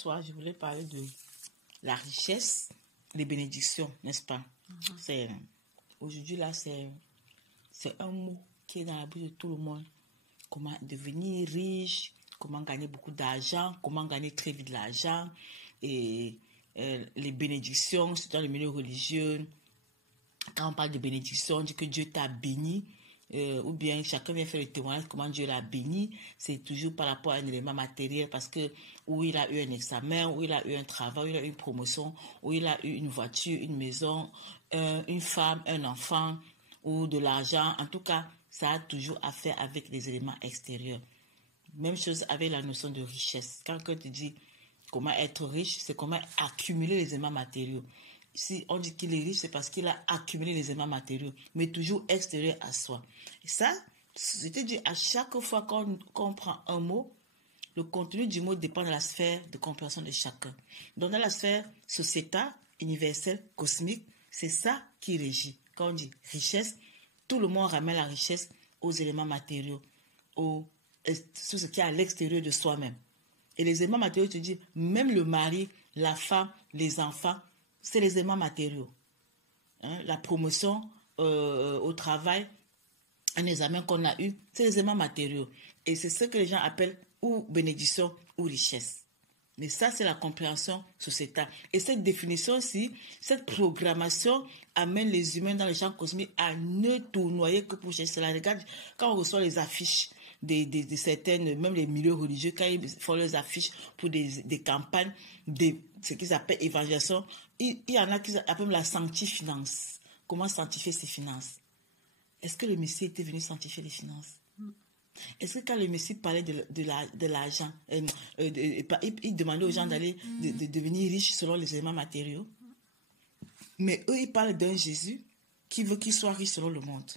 Soit je voulais parler de la richesse, les bénédictions, n'est-ce pas? C'est aujourd'hui là, c'est un mot qui est dans la bouche de tout le monde. Comment devenir riche, comment gagner beaucoup d'argent, comment gagner très vite de l'argent, et les bénédictions, c'est dans le milieu religieux. Quand on parle de bénédiction, on dit que Dieu t'a béni, ou bien chacun vient faire le témoignage comment Dieu l'a béni. C'est toujours par rapport à un élément matériel, parce que où il a eu un examen, où il a eu un travail, où il a eu une promotion, où il a eu une voiture, une maison, une femme, un enfant, ou de l'argent. En tout cas, ça a toujours à faire avec les éléments extérieurs. Même chose avec la notion de richesse. Quand quelqu'un te dit comment être riche, c'est comment accumuler les éléments matériaux. Si on dit qu'il est riche, c'est parce qu'il a accumulé les éléments matériaux, mais toujours extérieurs à soi. Et ça, je te dis, à chaque fois qu'on prend un mot, le contenu du mot dépend de la sphère de compréhension de chacun. Donc, dans la sphère sociétale, universelle, cosmique, c'est ça qui régit. Quand on dit richesse, tout le monde ramène la richesse aux éléments matériaux, tout ce qui est à l'extérieur de soi-même. Et les éléments matériaux, tu dis, même le mari, la femme, les enfants, c'est les éléments matériaux. La promotion au travail, un examen qu'on a eu, c'est les éléments matériaux. Et c'est ce que les gens appellent ou bénédiction ou richesse. Mais ça, c'est la compréhension sociétale. Et cette définition-ci, cette programmation amène les humains dans le champ cosmique à ne tournoyer que pour chercher cela. Regarde, quand on reçoit les affiches de certaines, même les milieux religieux, quand ils font leurs affiches pour des campagnes, ce qu'ils appellent évangélisation, il y en a qui appellent la sanctifinance. Comment sanctifier ses finances? Est-ce que le Messie était venu sanctifier les finances? Est-ce que quand le Messie parlait de l'argent, il demandait aux gens d'aller de devenir riches selon les éléments matériaux? Mais eux, ils parlent d'un Jésus qui veut qu'il soit riche selon le monde.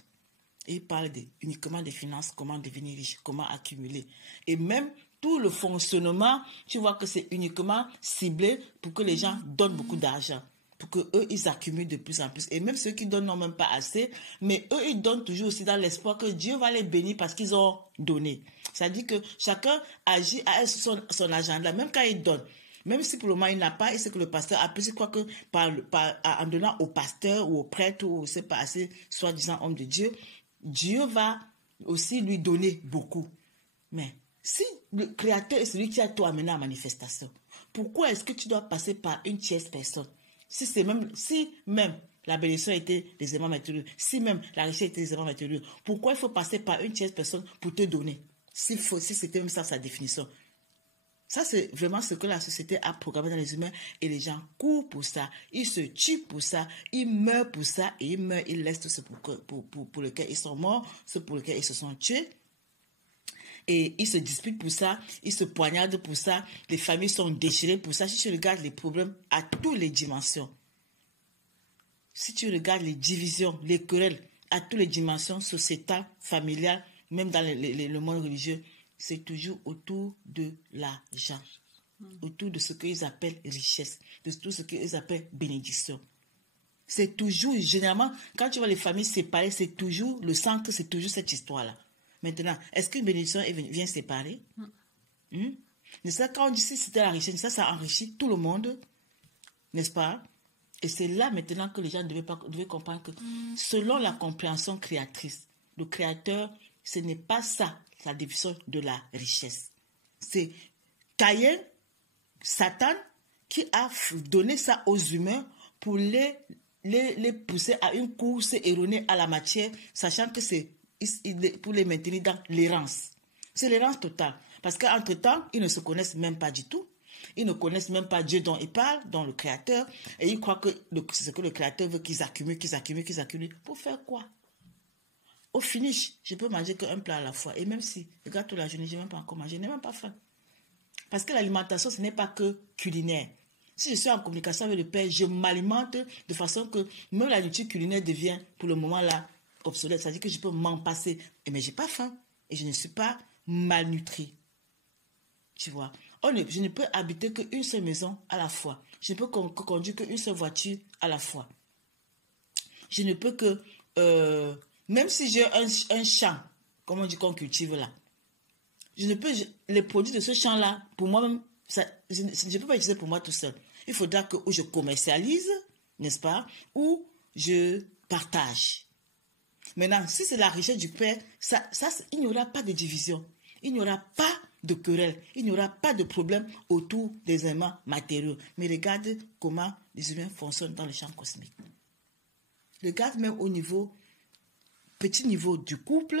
Et ils parlent uniquement des finances, comment devenir riche, comment accumuler. Et même tout le fonctionnement, tu vois que c'est uniquement ciblé pour que les gens donnent beaucoup d'argent. Pour qu'eux, ils accumulent de plus en plus. Et même ceux qui donnent n'ont même pas assez, mais eux, ils donnent toujours aussi dans l'espoir que Dieu va les bénir parce qu'ils ont donné. C'est-à-dire que chacun agit à son agenda, même quand il donne. Même si pour le moment il n'a pas, et c'est que le pasteur a plus, je crois que en donnant au pasteur ou au prêtre ou c'est pas assez, soi-disant homme de Dieu, Dieu va aussi lui donner beaucoup. Mais si le Créateur est celui qui a tout amené à la manifestation, pourquoi est-ce que tu dois passer par une tierce personne? Si même la bénédiction était des éléments matériaux, si même la richesse était des éléments matériaux, pourquoi il faut passer par une tierce personne pour te donner? Si c'était même ça sa définition. Ça, c'est vraiment ce que la société a programmé dans les humains et les gens courent pour ça. Ils se tuent pour ça. Ils meurent pour ça et ils meurent. Ils laissent ce pour lequel ils sont morts, ce pour lequel ils se sont tués. Et ils se disputent pour ça. Ils se poignardent pour ça. Les familles sont déchirées pour ça. Si tu regardes les problèmes à toutes les dimensions, si tu regardes les divisions, les querelles à toutes les dimensions, sociétales, familiales, même dans le monde religieux, c'est toujours autour de l'argent, autour de ce qu'ils appellent richesse, de tout ce qu'ils appellent bénédiction. C'est toujours, généralement, quand tu vois les familles séparées, c'est toujours, le centre, c'est toujours cette histoire-là. Maintenant, est-ce qu'une bénédiction vient séparer? N'est-ce pas, quand on dit si c'était la richesse, ça enrichit tout le monde, n'est-ce pas? Et c'est là maintenant que les gens devaient comprendre que selon la compréhension créatrice, le créateur, ce n'est pas ça, la définition de la richesse. C'est Caïn, Satan, qui a donné ça aux humains pour les pousser à une course erronée à la matière, sachant que c'est pour les maintenir dans l'errance. C'est l'errance totale. Parce qu'entre-temps, ils ne se connaissent même pas du tout. Ils ne connaissent même pas Dieu dont ils parlent, dont le Créateur. Et ils croient que c'est ce que le Créateur veut qu'ils accumulent. Pour faire quoi? Au finish, je peux manger qu'un plat à la fois. Et même si, regarde toute la journée, je n'ai même pas encore mangé, je n'ai même pas faim. Parce que l'alimentation, ce n'est pas que culinaire. Si je suis en communication avec le Père, je m'alimente de façon que même la nourriture culinaire devient, pour le moment là, obsolète. C'est-à-dire que je peux m'en passer. Mais je n'ai pas faim. Et je ne suis pas malnutri. Tu vois. Je ne peux habiter qu'une seule maison à la fois. Je ne peux conduire qu'une seule voiture à la fois. Je ne peux que... même si j'ai un champ, comme on dit qu'on cultive là, je ne peux... Les produits de ce champ-là, pour moi-même, je ne peux pas utiliser pour moi tout seul. Il faudra que ou je commercialise, n'est-ce pas, ou je partage. Maintenant, si c'est la richesse du Père, il n'y aura pas de division. Il n'y aura pas de querelle. Il n'y aura pas de problème autour des éléments matériaux. Mais regarde comment les humains fonctionnent dans le champ cosmique. Regarde même au petit niveau du couple.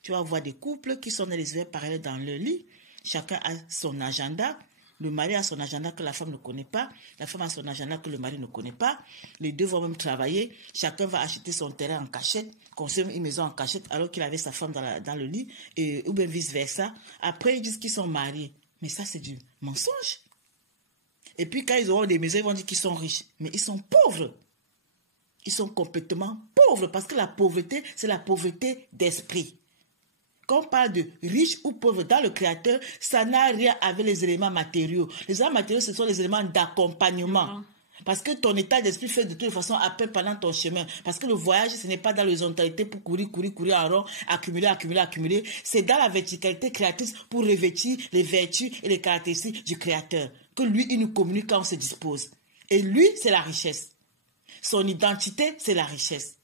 Tu vas voir des couples qui sont dans les heures parallèles dans le lit. Chacun a son agenda. Le mari a son agenda que la femme ne connaît pas. La femme a son agenda que le mari ne connaît pas. Les deux vont même travailler. Chacun va acheter son terrain en cachette, construire une maison en cachette alors qu'il avait sa femme dans le lit, ou bien vice-versa. Après, ils disent qu'ils sont mariés. Mais ça, c'est du mensonge. Et puis, quand ils auront des maisons, ils vont dire qu'ils sont riches. Mais ils sont pauvres. Ils sont complètement pauvres parce que la pauvreté, c'est la pauvreté d'esprit. Quand on parle de riche ou pauvre dans le Créateur, ça n'a rien avec les éléments matériaux. Les éléments matériaux, ce sont les éléments d'accompagnement. Parce que ton état d'esprit fait de toute façon appel pendant ton chemin. Parce que le voyage, ce n'est pas dans l'horizontalité pour courir en rond, accumuler. C'est dans la verticalité créatrice pour revêtir les vertus et les caractéristiques du Créateur. Que lui, il nous communique quand on se dispose. Et lui, c'est la richesse. Son identité, c'est la richesse.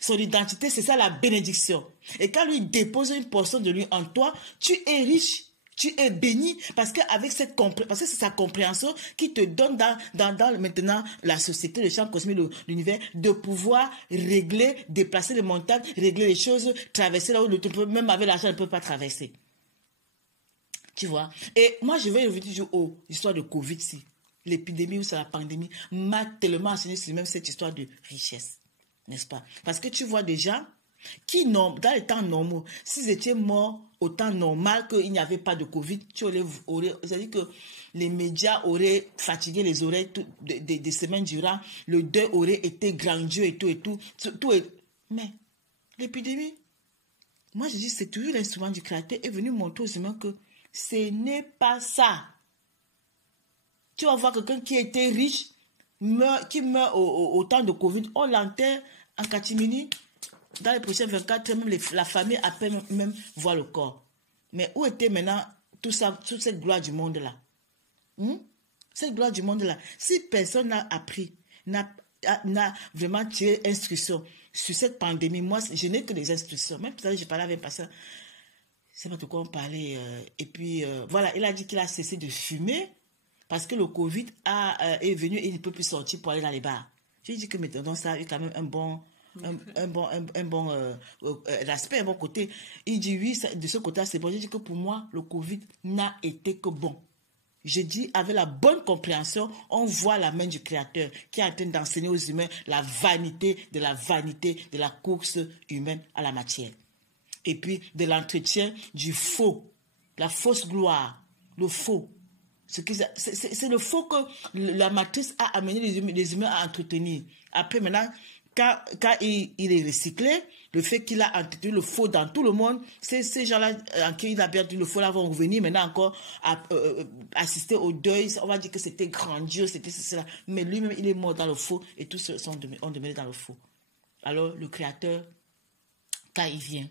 Son identité, c'est ça la bénédiction. Et quand lui dépose une portion de lui en toi, tu es riche, tu es béni, parce que c'est sa compréhension qui te donne dans maintenant la société, le champ cosmique, l'univers, de pouvoir régler, déplacer les montagnes, régler les choses, traverser là où même avec l'argent, ne peut pas traverser. Tu vois? Et moi, je vais revenir aux histoires de Covid-ci. L'épidémie ou c'est la pandémie m'a tellement enseigné sur même cette histoire de richesse. N'est-ce pas? Parce que tu vois des gens qui, dans les temps normaux, s'ils étaient morts au temps normal, qu'il n'y avait pas de Covid, c'est-à-dire que les médias auraient fatigué les oreilles des semaines durant, le deuil aurait été grandiose et tout. Mais l'épidémie, moi je dis, c'est toujours l'instrument du Créateur est venu montrer aux humains que ce n'est pas ça. Tu vas voir quelqu'un qui était riche, qui meurt au temps de Covid, on l'enterre en catimini. Dans les prochains 24 heures, même la famille a peine même voir le corps. Mais où était maintenant tout ça, toute cette gloire du monde-là? Cette gloire du monde-là. Si personne n'a appris, n'a vraiment tiré instruction sur cette pandémie, moi, je n'ai que des instructions. Même peut-être que j'ai parlé avec un patient, je ne sais pas de quoi on parlait. Et puis, voilà, il a dit qu'il a cessé de fumer parce que le Covid est venu et il ne peut plus sortir pour aller dans les bars. J'ai dit que maintenant, ça a eu quand même un bon aspect, un bon côté. Il dit oui, de ce côté-là, c'est bon. J'ai dit que pour moi, le Covid n'a été que bon. Je dis, avec la bonne compréhension, on voit la main du Créateur qui est en train d'enseigner aux humains la vanité de la course humaine à la matière. Et puis, de l'entretien du faux, la fausse gloire, le faux. C'est le faux que la matrice a amené les humains à entretenir. Après, maintenant, quand il est recyclé, le fait qu'il a entretenu le faux dans tout le monde, ces gens-là en qui il a perdu le faux là vont revenir maintenant encore assister au deuil. On va dire que c'était grandiose, c'était cela. Mais lui-même, il est mort dans le faux et tous ceux ont demeuré dans le faux. Alors, le Créateur, quand il vient,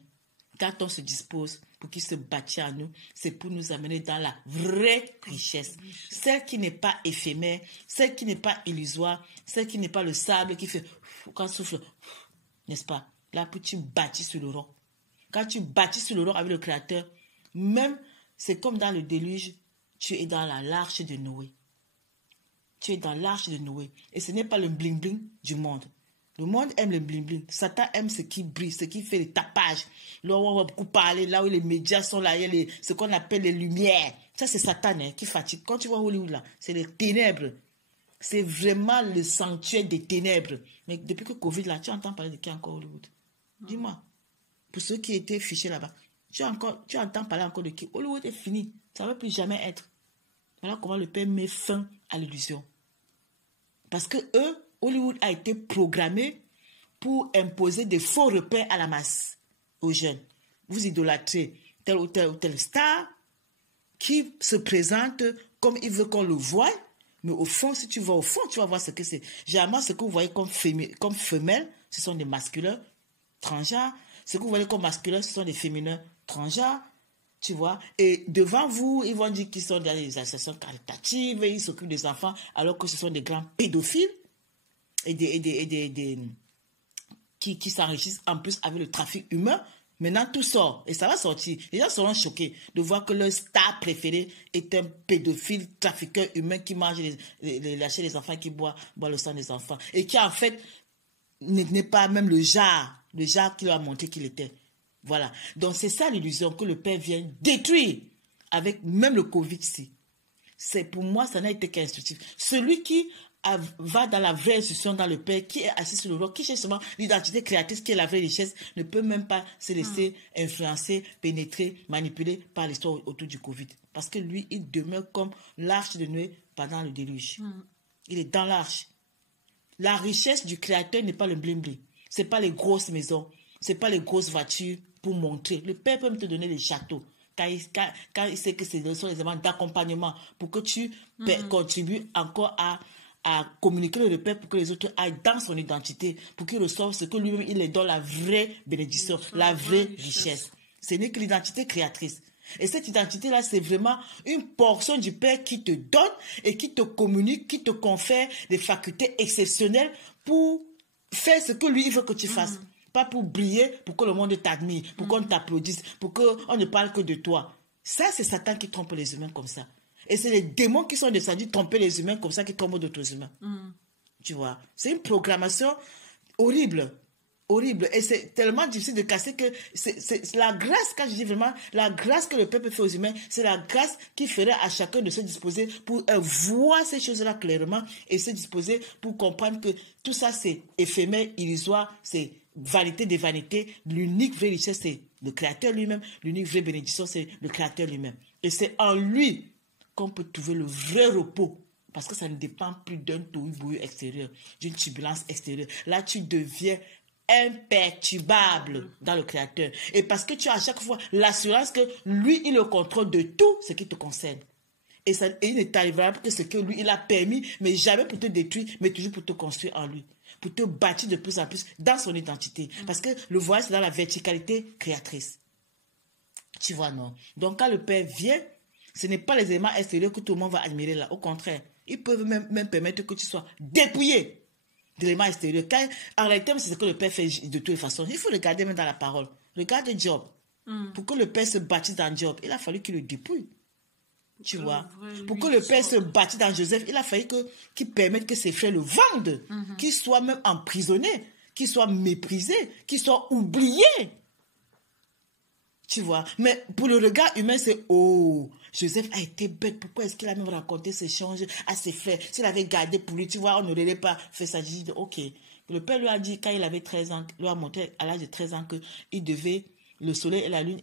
quand on se dispose pour qu'il se bâtit à nous, c'est pour nous amener dans la vraie richesse. Celle qui n'est pas éphémère, celle qui n'est pas illusoire, celle qui n'est pas le sable qui fait quand souffle, n'est-ce pas? Là, puis tu bâtis sur le roc. Quand tu bâtis sur le roc avec le Créateur, même, c'est comme dans le déluge, tu es dans l'arche de Noé. Tu es dans l'arche de Noé. Et ce n'est pas le bling-bling du monde. Le monde aime le bling-bling. Satan aime ce qui brille, ce qui fait les tapages. Là où on va beaucoup parler, là où les médias sont là, il y a ce qu'on appelle les lumières. Ça, c'est Satan qui fatigue. Quand tu vois Hollywood, là, c'est les ténèbres. C'est vraiment le sanctuaire des ténèbres. Mais depuis que Covid, là, tu entends parler de qui encore Hollywood? Dis-moi. Pour ceux qui étaient fichés là-bas, tu entends parler encore de qui? Hollywood est fini. Ça ne va plus jamais être. Voilà comment le Père met fin à l'illusion. Parce que Hollywood a été programmé pour imposer des faux repères à la masse, aux jeunes. Vous idolâtrez telle ou telle star qui se présente comme il veut qu'on le voie, mais au fond, si tu vas au fond, tu vas voir ce que c'est. Généralement, ce que vous voyez comme femelles, ce sont des masculins transgenres. Ce que vous voyez comme masculins, ce sont des féminins transgenres. Tu vois, et devant vous, ils vont dire qu'ils sont dans des associations caritatives, ils s'occupent des enfants, alors que ce sont des grands pédophiles et qui s'enrichissent en plus avec le trafic humain. Maintenant, tout sort et ça va sortir. Les gens seront choqués de voir que leur star préféré est un pédophile, trafiqueur humain qui mange la chair des enfants, qui boit le sang des enfants et qui, en fait, n'est pas même le genre qui lui a montré qu'il était. Voilà. Donc, c'est ça l'illusion que le Père vient détruire avec même le Covid-ci. Pour moi, ça n'a été qu'instructif. Celui qui va dans la vraie institution, dans le Père, qui est assis sur le roi, qui cherche seulement l'identité créatrice, qui est la vraie richesse, ne peut même pas se laisser influencer, pénétrer, manipuler par l'histoire autour du Covid. Parce que lui, il demeure comme l'arche de Noé pendant le déluge. Il est dans l'arche. La richesse du Créateur n'est pas le bling-bling. Ce n'est pas les grosses maisons. Ce n'est pas les grosses voitures pour montrer. Le Père peut même te donner des châteaux. Quand il sait que ce sont les éléments d'accompagnement pour que tu contribues encore à communiquer le Père pour que les autres aillent dans son identité, pour qu'ils reçoivent ce que lui-même, il les donne, la vraie bénédiction, la vraie richesse. Ce n'est que l'identité créatrice. Et cette identité-là, c'est vraiment une portion du Père qui te donne et qui te communique, qui te confère des facultés exceptionnelles pour faire ce que lui, il veut que tu fasses. Pas pour briller, pour que le monde t'admire, pour qu'on t'applaudisse, pour qu'on ne parle que de toi. Ça, c'est Satan qui trompe les humains comme ça. Et c'est les démons qui sont descendus tromper les humains comme ça, qui trompent d'autres humains. Tu vois, c'est une programmation horrible. Horrible. Et c'est tellement difficile de casser que c'est la grâce, quand je dis vraiment, la grâce que le peuple fait aux humains, c'est la grâce qui ferait à chacun de se disposer pour voir ces choses-là clairement et se disposer pour comprendre que tout ça, c'est éphémère, illusoire, c'est vanité des vanités. L'unique vraie richesse, c'est le Créateur lui-même. L'unique vraie bénédiction, c'est le Créateur lui-même. Et c'est en lui qu'on peut trouver le vrai repos. Parce que ça ne dépend plus d'un tohu-bohu extérieur, d'une turbulence extérieure. Là, tu deviens imperturbable dans le Créateur. Et parce que tu as à chaque fois l'assurance que lui, il a le contrôle de tout ce qui te concerne. Et il ne t'arrivera que ce que lui, il a permis, mais jamais pour te détruire, mais toujours pour te construire en lui. Pour te bâtir de plus en plus dans son identité. Parce que le voyage, c'est dans la verticalité créatrice. Tu vois, non? Donc, quand le Père vient, ce n'est pas les éléments extérieurs que tout le monde va admirer là. Au contraire, ils peuvent même permettre que tu sois dépouillé d'éléments extérieurs. En réalité, c'est ce que le Père fait de toutes les façons. Il faut regarder même dans la parole. Regarde Job. Pour que le Père se bâtisse dans Job, il a fallu qu'il le dépouille. Tu vois? Pour que le Père se bâtisse dans Joseph, il a fallu qu'il permette que ses frères le vendent, qu'il soit même emprisonné, qu'il soit méprisé, qu'il soit oublié. Tu vois? Mais pour le regard humain, c'est « Oh, Joseph a été bête. Pourquoi est-ce qu'il a même raconté ces choses à ses frères? S'il avait gardé pour lui, tu vois, on n'aurait pas fait ça. » J'ai dit « Ok. » Le père lui a dit, quand il avait 13 ans, lui a montré à l'âge de 13 ans qu'il devait, le soleil et la lune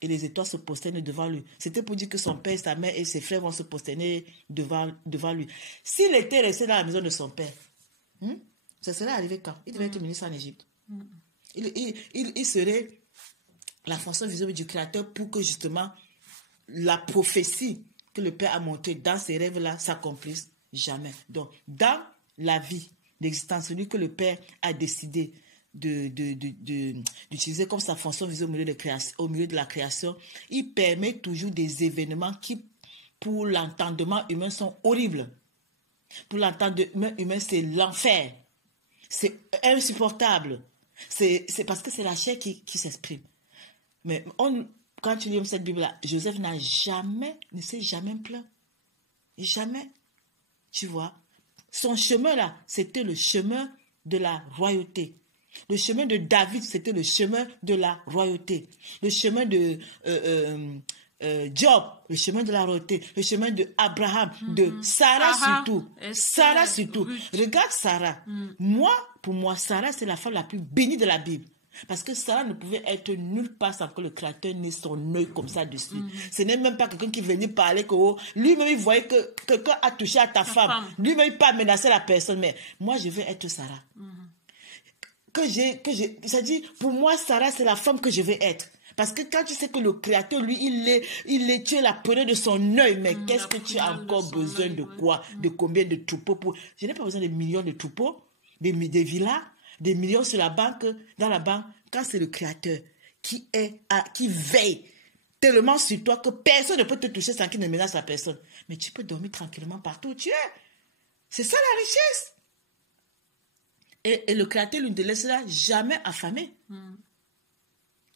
et les étoiles se prosterner devant lui. C'était pour dire que son père, sa mère et ses frères vont se prosterner devant lui. S'il était resté dans la maison de son père, ça serait arrivé quand? Il devait être ministre en Égypte. Il serait la fonction visible du Créateur pour que justement la prophétie que le Père a montrée dans ces rêves-là s'accomplisse jamais. Donc, dans la vie, l'existence, celui que le Père a décidé d'utiliser comme sa fonction visible au milieu de la création, il permet toujours des événements qui, pour l'entendement humain, sont horribles. Pour l'entendement humain, c'est l'enfer. C'est insupportable. C'est parce que c'est la chair qui s'exprime. Mais quand tu lis cette Bible-là, Joseph ne s'est jamais plaint. Jamais. Tu vois. Son chemin-là, c'était le chemin de la royauté. Le chemin de David, c'était le chemin de la royauté. Le chemin de Job, le chemin de la royauté. Le chemin de Abraham, de Sarah surtout. Sarah surtout. Regarde Sarah. Pour moi, Sarah, c'est la femme la plus bénie de la Bible. Parce que Sarah ne pouvait être nulle part sans que le Créateur n'ait son œil comme ça dessus. Ce n'est même pas quelqu'un qui venait parler que lui-même il voyait que quelqu'un a touché à ta femme. Lui-même il pas menacé la personne. Mais moi je veux être Sarah. Ça dit, pour moi Sarah c'est la femme que je veux être. Parce que quand tu sais que le Créateur, lui, tu es la prunelle de son œil, mais qu'est-ce que tu as encore besoin de quoi? De combien de troupeaux Je n'ai pas besoin de millions de troupeaux, des villas, des millions sur la banque, dans la banque, quand c'est le Créateur qui veille tellement sur toi que personne ne peut te toucher sans qu'il ne menace la personne. Mais tu peux dormir tranquillement partout où tu es. C'est ça la richesse. Et le Créateur ne te laissera jamais affamé.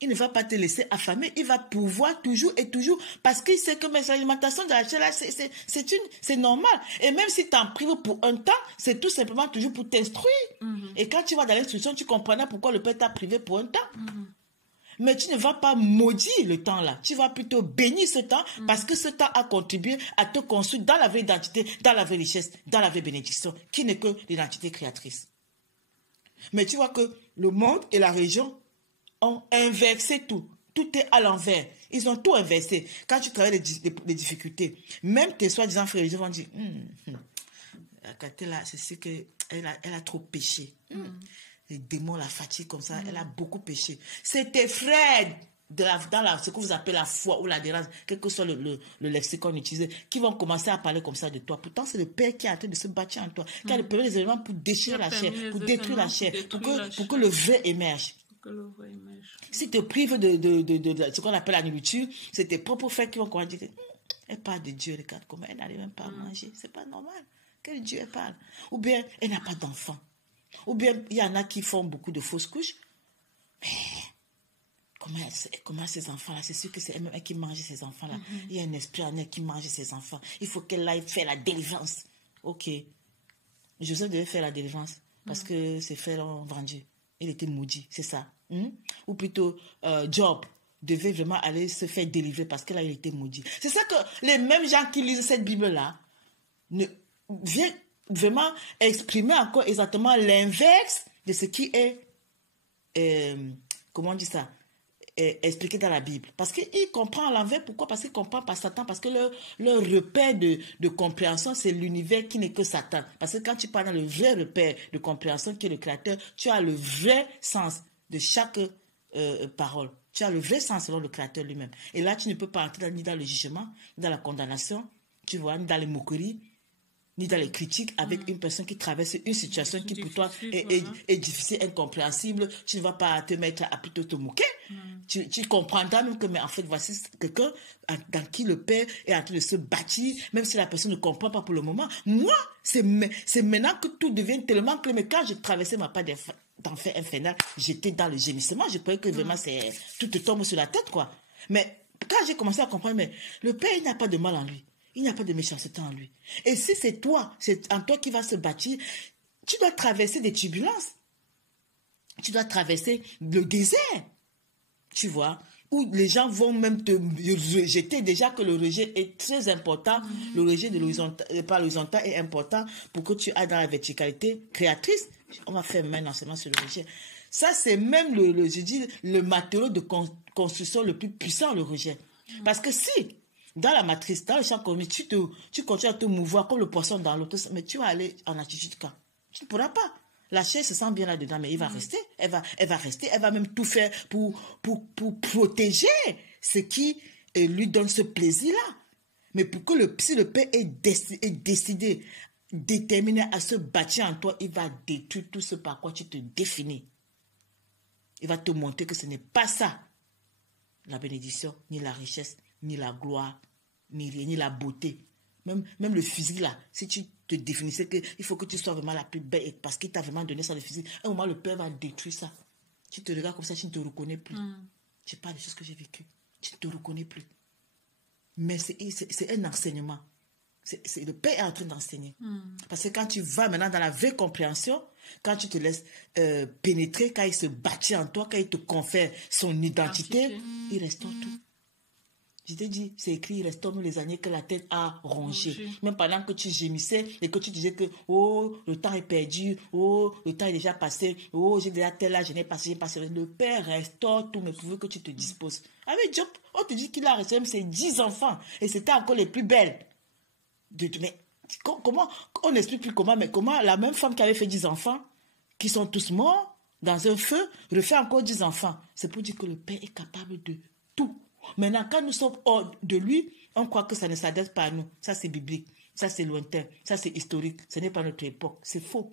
Il ne va pas te laisser affamer. Il va pouvoir toujours et toujours. Parce qu'il sait que l'alimentation de la chair, là, c'est normal. Et même si tu en prives pour un temps, c'est tout simplement toujours pour t'instruire. Et quand tu vas dans l'instruction, tu comprendras pourquoi le Père t'a privé pour un temps. Mais tu ne vas pas maudire le temps là. Tu vas plutôt bénir ce temps parce que ce temps a contribué à te construire dans la vraie identité, dans la vraie richesse, dans la vraie bénédiction, qui n'est que l'identité créatrice. Mais tu vois que le monde et la région ont inversé tout. Tout est à l'envers. Ils ont tout inversé. Quand tu travailles les difficultés, même tes soi-disant frères vont dire là, c'est ce que elle a trop péché. Les démons la fatiguent comme ça. Elle a beaucoup péché. C'est tes frères dans ce que vous appelez la foi ou l'adhérence, quel que soit le lexicon utilisé, qui vont commencer à parler comme ça de toi. Pourtant, c'est le Père qui est en train de se bâtir en toi, qui a préparé les éléments pour déchirer la chair, pour détruire la chair, pour que le vrai émerge. Si tu te prives de ce qu'on appelle la nourriture, c'est tes propres frères qui vont commencer à dire elle parle de Dieu, regarde comment elle n'arrive même pas à manger. C'est pas normal. Quel Dieu elle parle? Ou bien elle n'a pas d'enfant. Ou bien il y en a qui font beaucoup de fausses couches. Mais comment ces enfants-là, c'est sûr que c'est elle qui mange ces enfants-là. Il y a un esprit en elle qui mange ces enfants. Il faut qu'elle aille faire la délivrance. Ok. Joseph devait faire la délivrance parce que ses frères l'ont vendu. Il était maudit, c'est ça. Ou plutôt, Job devait vraiment aller se faire délivrer parce que là, il était maudit. C'est ça que les mêmes gens qui lisent cette Bible-là viennent vraiment exprimer encore exactement l'inverse de ce qui est, comment on dit ça, expliqué dans la Bible. Parce qu'il comprend à l'envers. Pourquoi? Parce qu'il comprend par Satan. Parce que leur repère de compréhension, c'est l'univers qui n'est que Satan. Parce que quand tu parles dans le vrai repère de compréhension qui est le Créateur, tu as le vrai sens de chaque parole. Tu as le vrai sens selon le Créateur lui-même. Et là, tu ne peux pas entrer ni dans le jugement, ni dans la condamnation, tu vois, ni dans les moqueries, ni dans les critiques avec une personne qui traverse une situation qui pour toi est difficile, incompréhensible. Tu ne vas pas te mettre à plutôt te moquer. Tu comprendras même que, mais en fait, voici quelqu'un dans qui le Père est en train de se bâtir, même si la personne ne comprend pas pour le moment. Moi, c'est maintenant que tout devient tellement clair. Mais quand je traversais ma part d'enfer infernal, j'étais dans le gémissement. Je croyais que vraiment, tout te tombe sur la tête, quoi. Mais quand j'ai commencé à comprendre, mais le Père, il n'a pas de mal en lui. Il n'y a pas de méchanceté en lui. Et si c'est toi, c'est en toi qui va se bâtir, tu dois traverser des turbulences. Tu dois traverser le désert. Tu vois, où les gens vont même te rejeter. Déjà que le rejet est très important. Le rejet de l'horizontal est important pour que tu ailles dans la verticalité créatrice. On va faire maintenant seulement sur le rejet. Ça, c'est même le matériau de construction le plus puissant, le rejet. Parce que si, dans la matrice, dans le champ cosmique, tu continues à te mouvoir comme le poisson dans l'eau, mais tu vas aller en attitude quand? Tu ne pourras pas. La chair se sent bien là-dedans, mais il va rester. Elle va rester. Elle va même tout faire pour protéger ce qui lui donne ce plaisir-là. Mais pour que si le Père est décidé, déterminé à se bâtir en toi, il va détruire tout ce par quoi tu te définis. Il va te montrer que ce n'est pas ça, la bénédiction, ni la richesse, ni la gloire, ni la beauté. Même le physique là, si tu te définissais qu'il faut que tu sois vraiment la plus belle parce qu'il t'a vraiment donné ça le physique, à un moment le Père va détruire ça. Tu te regardes comme ça, tu ne te reconnais plus. Je parle des choses que j'ai vécues. Tu ne te reconnais plus. Mais c'est un enseignement. Le Père est en train d'enseigner. Parce que quand tu vas maintenant dans la vraie compréhension, quand tu te laisses pénétrer, quand il se bâtit en toi, quand il te confère son identité, il restaure tout. Je t'ai dit, c'est écrit, il restaure les années que la tête a rongées. Même pendant que tu gémissais et que tu disais que, oh, le temps est perdu, oh, le temps est déjà passé, oh, j'ai déjà tel âge, je n'ai passé. Le Père restaure tout, mais pourvu que tu te disposes. Avec Job, on te dit qu'il a resté même ses 10 enfants et c'était encore les plus belles. Mais comment, on n'explique plus comment la même femme qui avait fait 10 enfants, qui sont tous morts dans un feu, refait encore 10 enfants. C'est pour dire que le Père est capable de tout. Maintenant, quand nous sommes hors de lui, on croit que ça ne s'adresse pas à nous. Ça, c'est biblique. Ça, c'est lointain. Ça, c'est historique. Ce n'est pas notre époque. C'est faux.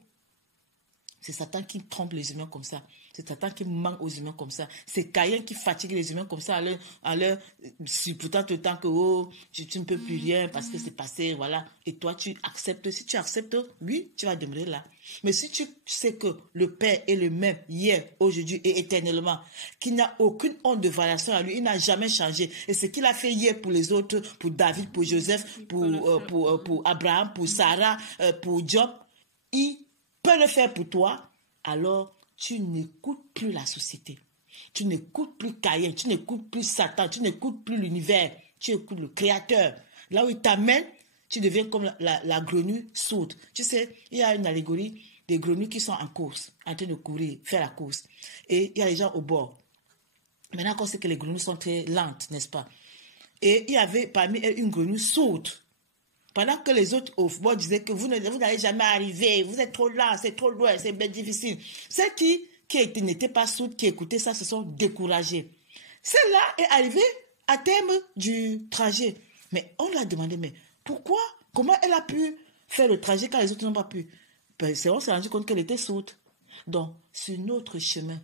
C'est Satan qui trompe les humains comme ça. C'est Satan qui manque aux humains comme ça. C'est Caïn qui fatigue les humains comme ça en leur supputant tout le temps que oh, tu ne peux plus rien parce que c'est passé, voilà. Et toi, tu acceptes. Si tu acceptes, oui, tu vas demeurer là. Mais si tu sais que le Père est le même hier, aujourd'hui et éternellement, qu'il n'a aucune onde de variation à lui, il n'a jamais changé. Et ce qu'il a fait hier pour les autres, pour David, pour Joseph, pour Abraham, pour Sarah, pour Job, il peut le faire pour toi, alors tu n'écoutes plus la société. Tu n'écoutes plus Caïn, tu n'écoutes plus Satan, tu n'écoutes plus l'univers, tu écoutes le Créateur. Là où il t'amène, tu deviens comme la grenouille sourde. Tu sais, il y a une allégorie des grenouilles qui sont en course, en train de courir, faire la course. Et il y a les gens au bord. Maintenant, on sait que les grenouilles sont très lentes, n'est-ce pas? Et il y avait parmi elles une grenouille sourde. Pendant que les autres au bord disaient que vous n'allez jamais arriver, vous êtes trop lent, c'est trop loin, c'est bien difficile. Celles qui n'étaient pas sourdes, qui écoutaient ça, se sont découragées. Celle-là est arrivée à terme du trajet. Mais on lui a demandé, mais pourquoi? Comment elle a pu faire le trajet quand les autres n'ont pas pu? Ben, on s'est rendu compte qu'elle était sourde. Donc, sur notre chemin,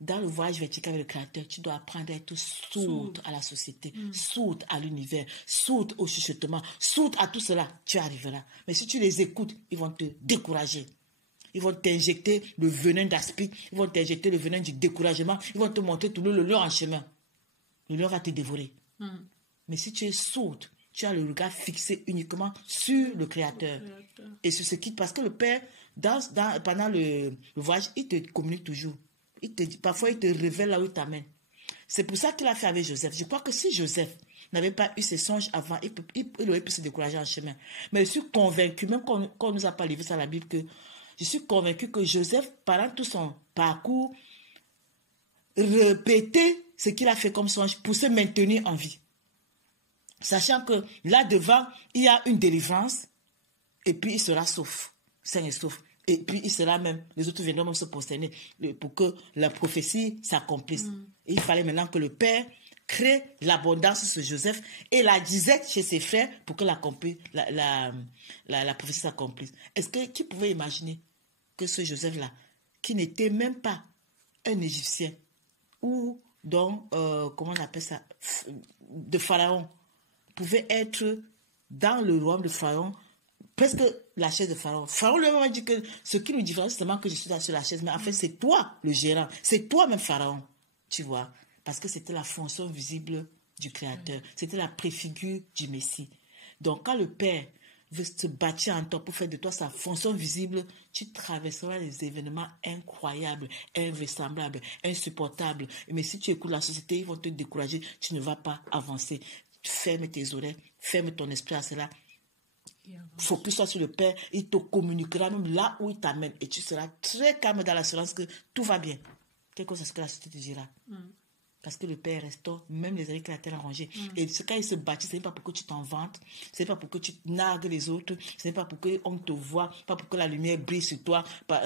dans le voyage vertical avec le Créateur, tu dois apprendre à être sourde à la société, sourde à l'univers, sourde au chuchotement, sourde à tout cela. Tu arriveras. Mais si tu les écoutes, ils vont te décourager. Ils vont t'injecter le venin d'aspic, ils vont t'injecter le venin du découragement, ils vont te montrer tout le lion en chemin. Le lion va te dévorer. Mais si tu es sourde, tu as le regard fixé uniquement sur le Créateur. Et sur ce qui... Parce que le Père, pendant le voyage, il te communique toujours. Parfois, il te révèle là où il t'amène. C'est pour ça qu'il a fait avec Joseph. Je crois que si Joseph n'avait pas eu ses songes avant, il aurait pu se décourager en chemin. Mais je suis convaincu, même quand on ne nous a pas livré ça dans la Bible, que je suis convaincu que Joseph, pendant tout son parcours, répétait ce qu'il a fait comme songe pour se maintenir en vie. Sachant que là devant, il y a une délivrance, et puis il sera sauf, sain et sauf. Et puis il sera même, les autres viendront même se prosterner pour que la prophétie s'accomplisse. Et il fallait maintenant que le Père crée l'abondance sur Joseph et la disette chez ses frères pour que la prophétie s'accomplisse. Qui pouvait imaginer que ce Joseph-là, qui n'était même pas un Égyptien, ou donc, comment on appelle ça, de Pharaon, pouvait être dans le royaume de Pharaon, presque la chaise de Pharaon. Pharaon lui a dit que ce qui nous différencie, c'est seulement que je suis sur la chaise, mais en fait, c'est toi le gérant, c'est toi-même Pharaon, tu vois, parce que c'était la fonction visible du Créateur, c'était la préfigure du Messie. Donc, quand le Père veut se bâtir en toi pour faire de toi sa fonction visible, tu traverseras des événements incroyables, invraisemblables, insupportables. Mais si tu écoutes la société, ils vont te décourager, tu ne vas pas avancer. Ferme tes oreilles, ferme ton esprit à cela. Focus-toi sur le Père, il te communiquera même là où il t'amène et tu seras très calme dans l'assurance que tout va bien. Quelle chose est-ce que la société te dira? Parce que le Père restaure même les années que la terre a rangées. Et quand il se bâtit, ce n'est pas pour que tu t'en vantes, ce n'est pas pour que tu nargues les autres, ce n'est pas pour qu'on te voit, pas pour que la lumière brille sur toi,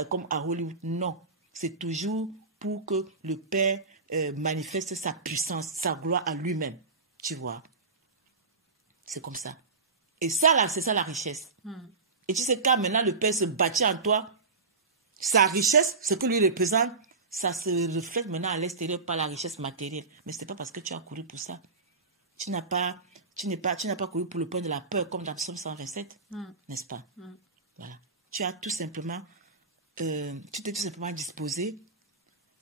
comme à Hollywood. Non, c'est toujours pour que le Père manifeste sa puissance, sa gloire à lui-même. Tu vois? C'est comme ça. Et ça, là, c'est ça la richesse. Et tu sais, quand maintenant le Père se bâtit en toi, sa richesse, ce que lui représente, ça se reflète maintenant à l'extérieur par la richesse matérielle. Mais ce n'est pas parce que tu as couru pour ça. Tu n'as pas couru pour le point de la peur, comme dans Psaume 127, n'est-ce pas? Voilà. Tu t'es tout simplement disposé,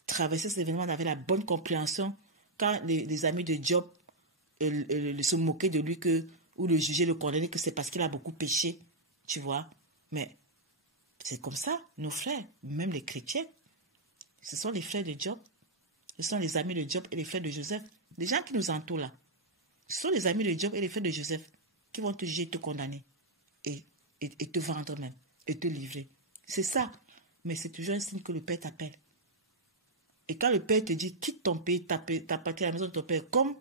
traverser ces événements avec la bonne compréhension. Quand les amis de Job se moquaient de lui, ou le juger, le condamner, que c'est parce qu'il a beaucoup péché, tu vois. Mais c'est comme ça, nos frères, même les chrétiens, ce sont les frères de Job, ce sont les amis de Job et les frères de Joseph. Les gens qui nous entourent là, ce sont les amis de Job et les frères de Joseph qui vont te juger, te condamner et te vendre même, et te livrer. C'est ça. Mais c'est toujours un signe que le Père t'appelle. Et quand le Père te dit, quitte ton pays, ta patrie, la maison de ton Père, comme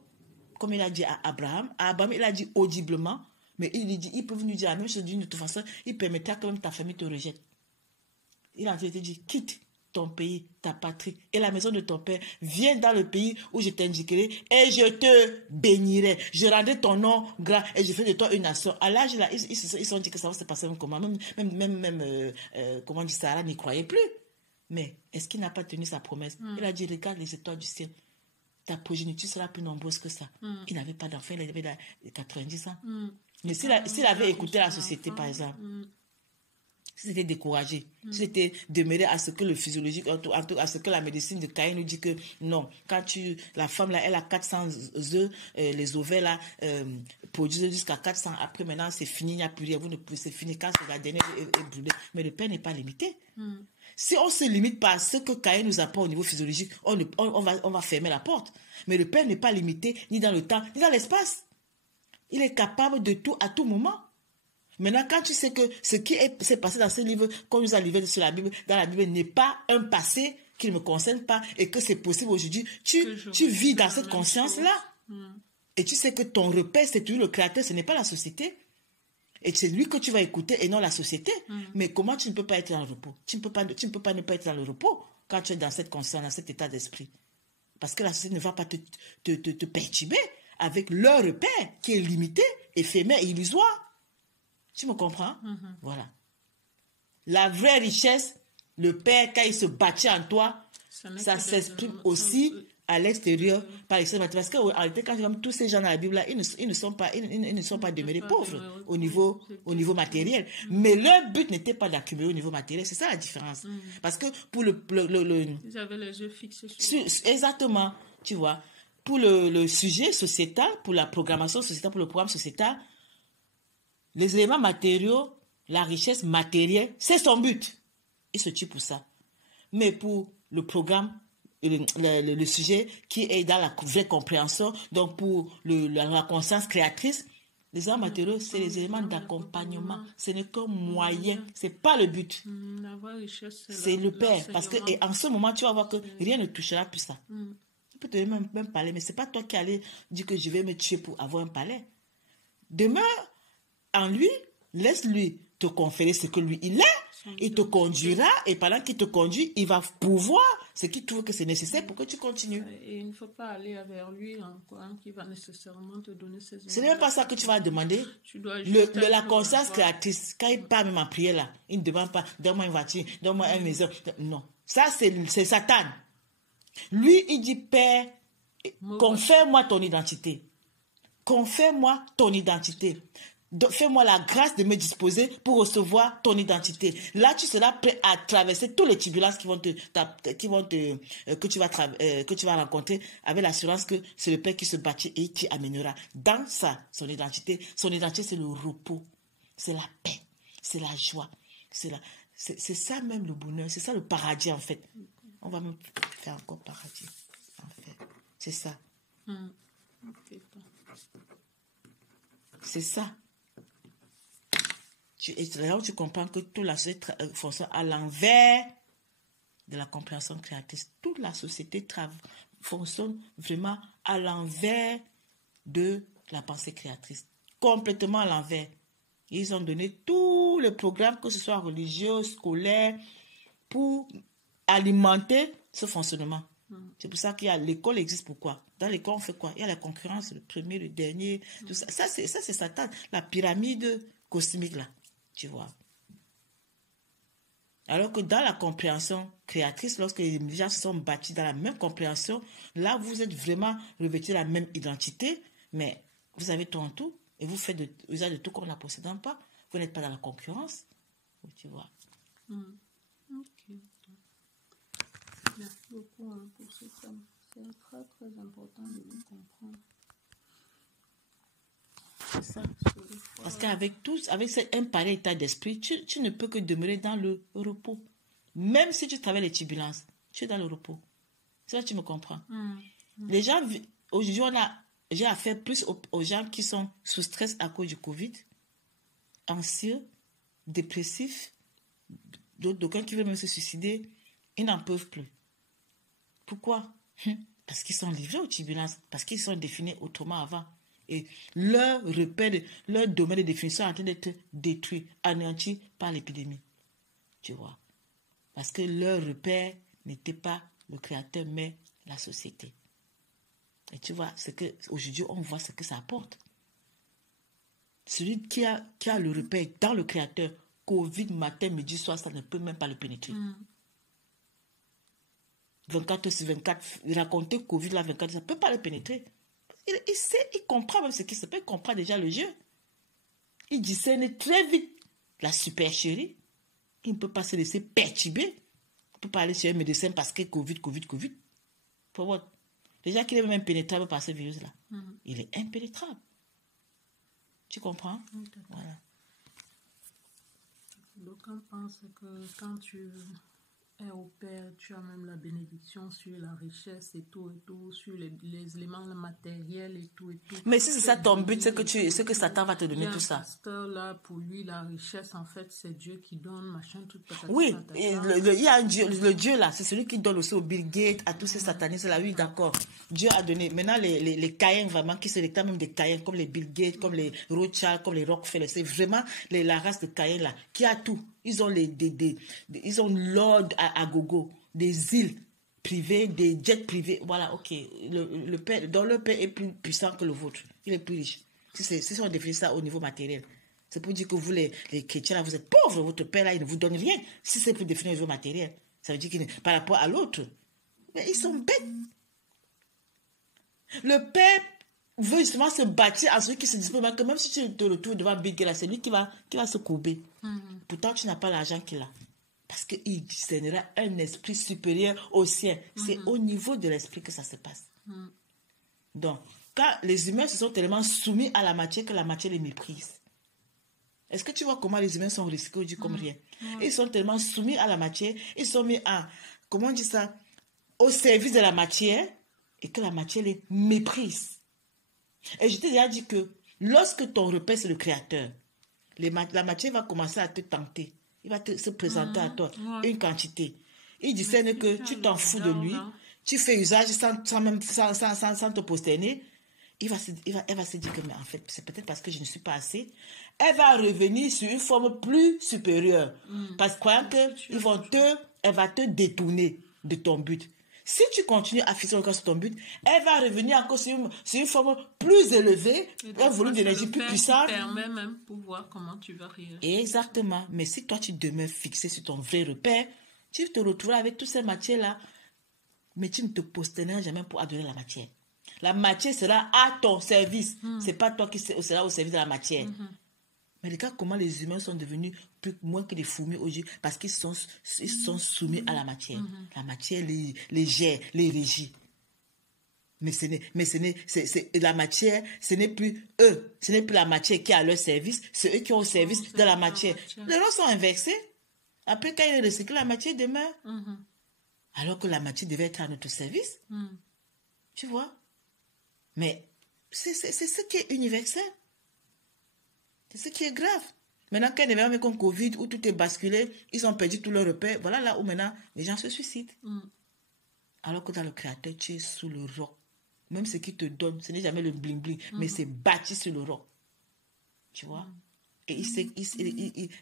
il a dit à Abraham, il a dit audiblement, mais il peut venir dire la même chose d'une autre façon, il permettra que même ta famille te rejette. Il a dit, quitte ton pays, ta patrie et la maison de ton père. Viens dans le pays où je t'indiquerai et je te bénirai. Je rendrai ton nom grand et je ferai de toi une nation. À l'âge là, ils se sont dit que ça va se passer comment. Comment on dit, Sarah n'y croyait plus. Mais est-ce qu'il n'a pas tenu sa promesse? Il a dit, regarde les étoiles du ciel. Ta progéniture sera plus nombreuse que ça. Il n'avait pas d'enfant, il avait 90 ans. Mais s'il avait écouté la société, par exemple, si c'était découragé, si c'était demeuré à ce que le physiologique, à ce que la médecine de Caïn nous dit que non, quand la femme là, elle a 400 œufs, les ovaires là produisent jusqu'à 400, après maintenant c'est fini, il n'y a plus rien, c'est fini quand la dernière est brûlée. Mais le père n'est pas limité. Si on se limite par ce que Caïn nous apporte au niveau physiologique, on va fermer la porte. Mais le père n'est pas limité ni dans le temps, ni dans l'espace. Il est capable de tout à tout moment. Maintenant, quand tu sais que ce qui s'est passé dans ce livre, qu'on nous a livré sur la Bible, dans la Bible, n'est pas un passé qui ne me concerne pas et que c'est possible aujourd'hui, tu vis dans cette conscience-là. Et tu sais que ton repère, c'est toujours le Créateur, ce n'est pas la société. Et c'est lui que tu vas écouter et non la société. Mais comment tu ne peux pas être dans le repos? Tu ne peux pas ne pas être dans le repos quand tu es dans cette conscience, dans cet état d'esprit. Parce que la société ne va pas te perturber avec leur repère qui est limité, éphémère et illusoire. Tu me comprends? Voilà. La vraie richesse, le Père, quand il se bâtit en toi, ça s'exprime aussi à l'extérieur par l'extérieur. Parce qu'en réalité, quand je tous ces gens dans la Bible, là, ils ne sont pas demeurés pauvres au niveau matériel. Mais leur but n'était pas d'accumuler au niveau matériel. C'est ça la différence. Parce que pour ils avaient les yeux fixés sur... Exactement. Tu vois. Pour le sujet sociétal, pour la programmation sociétale, pour le programme sociétal, les éléments matériaux, la richesse matérielle, c'est son but. Il se tue pour ça. Mais pour le programme, le sujet qui est dans la vraie compréhension, donc pour la conscience créatrice, les éléments matériaux, c'est les éléments d'accompagnement. Ce n'est qu'un moyen, ce n'est pas le but. La vraie richesse, c'est le Père. Parce que en ce moment, tu vas voir que rien ne touchera plus ça. Tu peux te donner même palais, mais ce n'est pas toi qui allais dire que je vais me tuer pour avoir un palais. Demeure en lui, laisse-lui te conférer ce que lui il est, il te conduira et pendant qu'il te conduit, il va pouvoir ce qu'il trouve que c'est nécessaire pour que tu continues. Et il ne faut pas aller vers lui en croyant qu'il va nécessairement te donner ses Ce n'est même pas ça que tu vas demander. La conscience créatrice, quand il parle même en prière là, il ne demande pas donne-moi une voiture, donne-moi une maison. Non, ça c'est Satan. Lui, il dit Père, confère-moi ton identité. Confère-moi ton identité. Fais-moi la grâce de me disposer pour recevoir ton identité. Là, tu seras prêt à traverser tous les turbulences que tu vas rencontrer avec l'assurance que c'est le Père qui se bâtit et qui amènera dans son identité. Son identité, c'est le repos, c'est la paix, c'est la joie, c'est ça même le bonheur, c'est ça le paradis en fait. On va même faire encore paradis en fait. C'est ça. C'est ça. C'est là où tu comprends que toute la société fonctionne à l'envers de la compréhension créatrice. Toute la société fonctionne vraiment à l'envers de la pensée créatrice. Complètement à l'envers. Ils ont donné tous les programmes, que ce soit religieux, scolaire, pour alimenter ce fonctionnement. C'est pour ça qu'il y a l'école existe. Pourquoi? Dans l'école, on fait quoi? Il y a la concurrence, le premier, le dernier, tout ça. Ça, c'est Satan, la pyramide cosmique, là. Tu vois. Alors que dans la compréhension créatrice, lorsque les gens sont bâtis dans la même compréhension, là, vous êtes vraiment revêtus de la même identité, mais vous avez tout en tout, et vous faites usage de tout comme la précédente pas. Vous n'êtes pas dans la concurrence. Tu vois. Ok. Merci beaucoup pour ce thème. C'est très, très important de le comprendre. C'est ça. Parce qu'avec un pareil état d'esprit, tu ne peux que demeurer dans le repos. Même si tu travailles les turbulences, tu es dans le repos. C'est là que tu me comprends. Les gens, aujourd'hui, j'ai affaire plus aux gens qui sont sous stress à cause du Covid, anxieux, dépressifs, d'aucuns qui veulent même se suicider, ils n'en peuvent plus. Pourquoi? Parce qu'ils sont livrés aux turbulences, parce qu'ils sont définis autrement avant. Et leur repère, leur domaine de définition est en train d'être détruit, anéanti par l'épidémie. Tu vois. Parce que leur repère n'était pas le créateur, mais la société. Et tu vois, aujourd'hui, on voit ce que ça apporte. Celui qui a le repère dans le créateur, Covid, matin, midi, soir, ça ne peut même pas le pénétrer. 24 sur 24, raconter Covid, là, 24, ça ne peut pas le pénétrer. Il sait, il comprend même ce qui se passe, il comprend déjà le jeu. Il discerne très vite la supercherie. Il ne peut pas se laisser perturber. Il ne peut pas aller chez un médecin parce que Covid. Pour what? Déjà qu'il est même impénétrable par ce virus-là. Il est impénétrable. Tu comprends? Voilà. D'aucuns pensent que quand tu es au Père, tu as même la bénédiction sur la richesse et tout, sur les éléments matériels et tout. Mais si c'est ça ton but, c'est que Satan va te donner tout ça. Pasteur, là, pour lui, la richesse, en fait, c'est Dieu qui donne, machin, tout. Oui, il y a un Dieu, le Dieu là, c'est celui qui donne aussi au Bill Gates, à tous ces satanistes là, oui, d'accord. Dieu a donné. Maintenant, les Caïens, vraiment, qui se réclament même des Caïens, comme les Bill Gates, comme les Rothschild, comme les Rockefeller, c'est vraiment la race de Caïens là, qui a tout. Ils ont ils ont l'ordre à gogo, des îles privées, des jets privés. Voilà, ok. Le père, dont le père est plus puissant que le vôtre. Il est plus riche. Si on définit ça au niveau matériel. C'est pour dire que vous, les chrétiens, là, vous êtes pauvres. Votre père, là, il ne vous donne rien. Si c'est pour définir au niveau matériel, ça veut dire qu'il par rapport à l'autre. Mais ils sont bêtes. Le père veut justement se bâtir à celui qui se dispose, que même si tu te retrouves devant Big Girl, c'est lui qui va se courber. Pourtant, tu n'as pas l'argent qu'il a. Parce qu'il discernera un esprit supérieur au sien. C'est au niveau de l'esprit que ça se passe. Donc, quand les humains se sont tellement soumis à la matière que la matière les méprise. Est-ce que tu vois comment les humains sont risqués aujourd'hui comme rien? Ils sont tellement soumis à la matière, ils sont mis comment on dit ça, au service de la matière, et que la matière les méprise. Et je t'ai déjà dit que lorsque ton repère c'est le créateur, la matière va commencer à te tenter. Il va se présenter à toi une quantité. Il discerne que tu t'en fous de lui, tu fais usage sans te prosterner. Elle va se dire que, mais en fait, c'est peut-être parce que je ne suis pas assez. Elle va revenir sur une forme plus supérieure. Parce que croyant elle va te détourner de ton but. Si tu continues à fixer encore sur ton but, elle va revenir encore sur une forme plus élevée, un volume d'énergie plus puissant. Ça permet même pour voir comment tu vas réagir. Exactement. Mais si toi, tu demeures fixé sur ton vrai repère, tu te retrouveras avec toutes ces matières-là, mais tu ne te posterneras jamais pour adorer la matière. La matière sera à ton service. C'est pas toi qui sera au service de la matière. Mais regarde comment les humains sont devenus moins que des fourmis aujourd'hui parce qu'ils sont soumis à la matière. La matière les gère, les régit. Mais la matière, ce n'est plus eux. Ce n'est plus la matière qui est à leur service. C'est eux qui ont au service de la matière. Les rôles sont inversés. Après, quand ils recyclent, la matière demeure. Alors que la matière devait être à notre service. Tu vois? Mais c'est ce qui est universel. C'est ce qui est grave. Maintenant, quand il y a même comme Covid, où tout est basculé, ils ont perdu tout leur repère. Voilà là où maintenant, les gens se suicident. Alors que dans le créateur, tu es sous le roc. Même ce qu'il te donne, ce n'est jamais le bling-bling, mais c'est bâti sur le roc. Tu vois? Et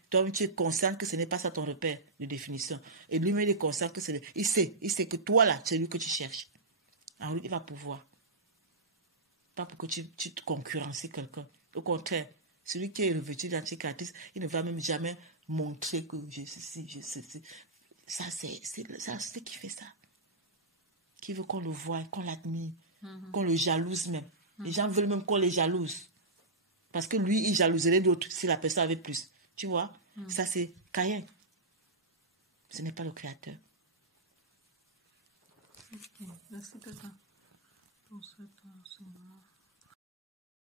toi, tu es conscient que ce n'est pas ça ton repère de définition. Et lui-même, il est conscient que il sait que toi, là, c'est lui que tu cherches. Alors, il va pouvoir. Pas pour que tu te concurrencies quelqu'un. Au contraire, celui qui est revêtu d'antichristo, il ne va même jamais montrer que je ceci. Ça, c'est qui fait ça. Qui veut qu'on le voie, qu'on l'admire, qu'on le jalouse même. Les gens veulent même qu'on les jalouse. Parce que lui, il jalouserait d'autres si la personne avait plus. Tu vois? Ça, c'est Caïn. Ce n'est pas le créateur. Ok, merci Tata pour cet enseignement.